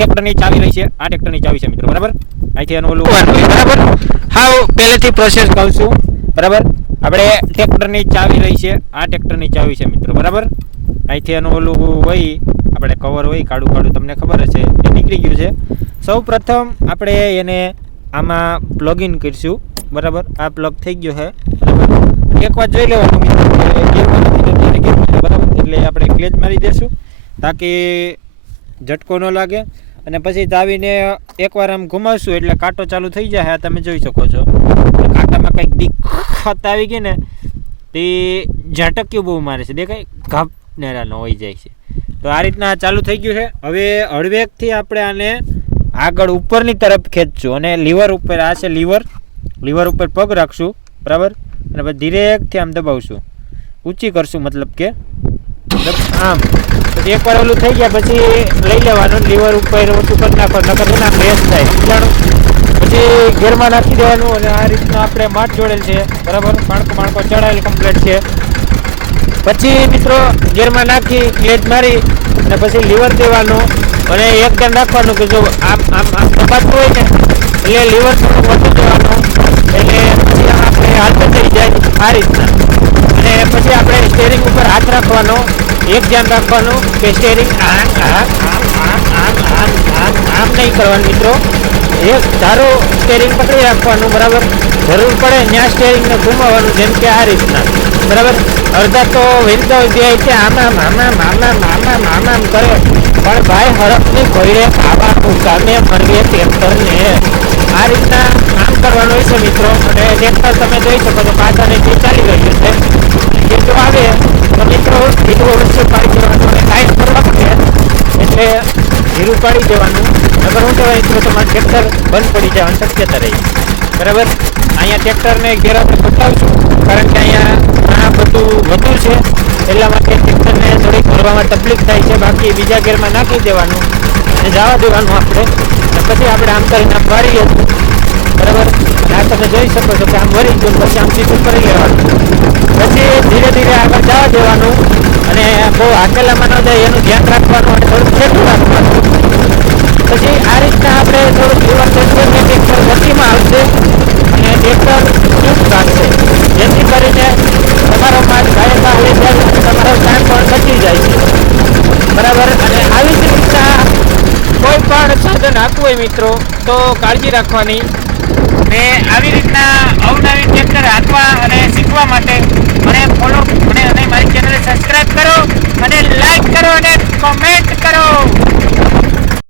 ટ્રેક્ટરની ચાવી રહી છે. આ ટ્રેક્ટરની ચાવી છે મિત્રો બરાબર? અહીંથી એનું ઓલું બરાબર હા પહેલેથી પ્રોસેસ કહું છું બરાબર? આપણે ટ્રેક્ટરની ચાવી રહી છે. આ ટ્રેક્ટરની ચાવી છે મિત્રો બરાબર? અહીંથી એનું ઓલું હોય આપણે કવર હોય કાળું કાળું તમને ખબર હશે એ નીકળી ગયું છે. સૌ પ્રથમ આપણે એને આમાં પ્લગ ઇન કરીશું બરાબર? આ પ્લગ થઈ ગયો છે એક વાત જોઈ લેવાનું મિત્રો બરાબર? એટલે આપણે ક્લેચ મારી દઈશું તાકી ઝટકો ન લાગે. અને પછી તાવીને એકવાર આમ ઘુમાવશું, એટલે કાંટો ચાલુ થઈ જાય તમે જોઈ શકો છો. કાંટામાં કંઈક દિક્કત આવી ગઈ ને, તે ઝાટક્યું બહુ મારે છે. દેખાય, ઘાપ નેરાનો હોઈ જાય છે. તો આ રીતના ચાલુ થઈ ગયું છે. હવે હળવેકથી આપણે આને આગળ ઉપરની તરફ ખેંચશું અને લીવર ઉપર, આ છે લીવર. લીવર ઉપર પગ રાખશું, બરાબર? અને પછી ધીરેકથી આમ દબાવશું. ઊંચી કરશું, મતલબ કે આમ. એકવાર ઓલું થઈ ગયા પછી લઈ લેવાનું લીવર ઉપર ઓછું કરી નાખવાનું નકર એના રેસ થાય. સમજાણું પછી ઘેરમાં નાખી દેવાનું અને આ રીતના આપણે માટ જોડેલ છે. બરાબર? માણકો માણકો ચડાયેલ કમ્પ્લીટ છે. પછી મિત્રો ગેરમાં નાખી ક્લેચ મારી અને પછી લીવર દેવાનું અને એક ધ્યાન રાખવાનું કે જો આમ આમ આમ દબાતું હોય ને એટલે લીવર થોડું વધુ દેવાનું. એટલે પછી આપણે હાથ થઈ જાય આ રીતના. અને પછી આપણે સ્ટેરિંગ ઉપર હાથ રાખવાનો. એક ધ્યાન રાખવાનું કે સ્ટેરિંગ આમ આમ આમ આમ આમ આમ આમ નહીં કરવાનું મિત્રો એક ધારો સ્ટેરિંગ પકડી રાખવાનું બરાબર જરૂર પડે ત્યાં સ્ટેરિંગને ઘુમાવવાનું જેમ કે આ રીતના બરાબર અડધા તો વિરતા બે છે આમાં મામા મામા મામા મામા કરે પણ ભાઈ હરફની ઘોડે આવા સામે મરવીએ ટ્રેક્ટરને આ રીતના કામ કરવાનું હોય છે મિત્રો અને ટ્રેક્ટર તમે જોઈ શકો છો પાછળ જે ચાલી રહ્યું છે જે જો આવે તો મિત્રો ધીરું વચ્ચે પાડી દેવાનું અને કાંઈ કરવા પડે એટલે ધીરું પાડી દેવાનું. નગર હું કહેવાય તો તમારું ટ્રેક્ટર બંધ પડી જવાની શક્યતા રહી. બરાબર? અહીંયા ટ્રેક્ટરને ઘેર આપણે બતાવશું, કારણ કે અહીંયા આ બધું વધુ છે. એટલા માટે ટ્રેક્ટરને થોડીક ભરવામાં તકલીફ થાય છે. બાકી બીજા ગેરમાં નાખી દેવાનું અને જવા દેવાનું આપણે. અને પછી આપણે આમ કરીને આમ વાળી લેશું બરાબર? આ તમે જોઈ શકો છો કે આમ વળી ગયું, પછી આમ સીધું કરી લેવાનું. પછી ધીરે ધીરે આગળ જવા દેવાનું અને બહુ હાકેલામાં ન જાય, એનું ધ્યાન રાખવાનું અને થોડુંક ખેડૂત રાખવાનું. પછી આ રીતના આપણે થોડુંક લીવર ચડશે ને ટ્રેક્ટર ગતિમાં આવશે અને ટ્રેક્ટર ચૂપ રાખશે. જેથી કરીને તમારો માલ ગાયમાં લઈ જાય તમારો ટાઈમ પણ બચી જાય છે. બરાબર? અને આવી જ રીતના કોઈ પણ સાધન આપવું હોય મિત્રો, તો કાળજી રાખવાની. ને આવી રીતના અવનવી ટ્રેક્ટર હાંકવા અને શીખવા માટે મને ફોલો મને અને મારી ચેનલને સબસ્ક્રાઈબ કરો અને લાઈક કરો અને કોમેન્ટ કરો.